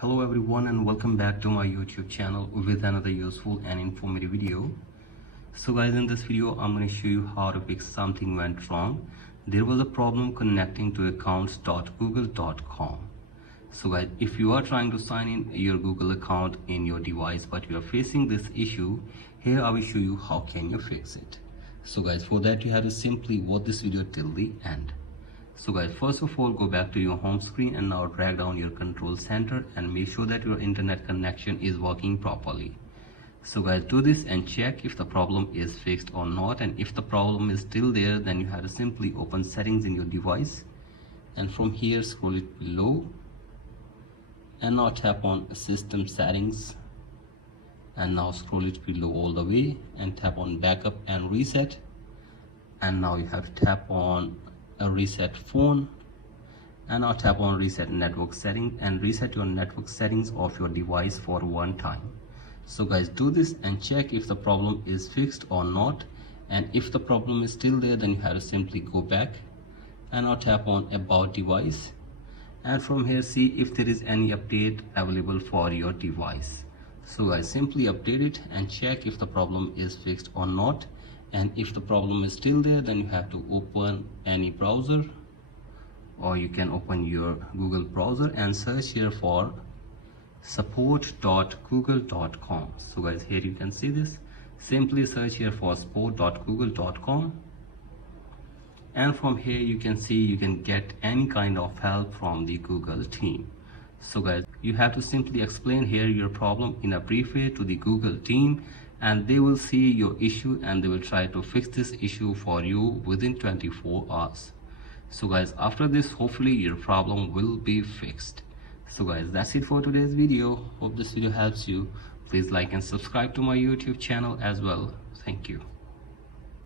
Hello everyone and welcome back to my YouTube channel with another useful and informative video. So guys, in this video I'm going to show you how to fix something went wrong. There was a problem connecting to accounts.google.com. So guys, if you are trying to sign in your Google account in your device but you are facing this issue, here I will show you how can you fix it. So guys, for that you have to simply watch this video till the end. So guys, first of all, go back to your home screen and now drag down your control center and make sure that your internet connection is working properly. So guys, do this and check if the problem is fixed or not, and if the problem is still there, then you have to simply open settings in your device and from here scroll it below and now tap on system settings and now scroll it below all the way and tap on backup and reset, and now you have to tap on a reset phone and now tap on reset network settings and reset your network settings of your device for one time. So guys, do this and check if the problem is fixed or not, and if the problem is still there, then you have to simply go back and now tap on about device and from here see if there is any update available for your device. So guys, simply update it and check if the problem is fixed or not, and if the problem is still there, then you have to open any browser or you can open your Google browser and search here for support.google.com. So guys, here you can see this. Simply search here for support.google.com and from here you can see you can get any kind of help from the Google team. So guys, you have to simply explain here your problem in a brief way to the Google team, and they will see your issue and they will try to fix this issue for you within 24 hours. So guys, after this hopefully your problem will be fixed. So guys, that's it for today's video. Hope this video helps you. Please like and subscribe to my YouTube channel as well. Thank you.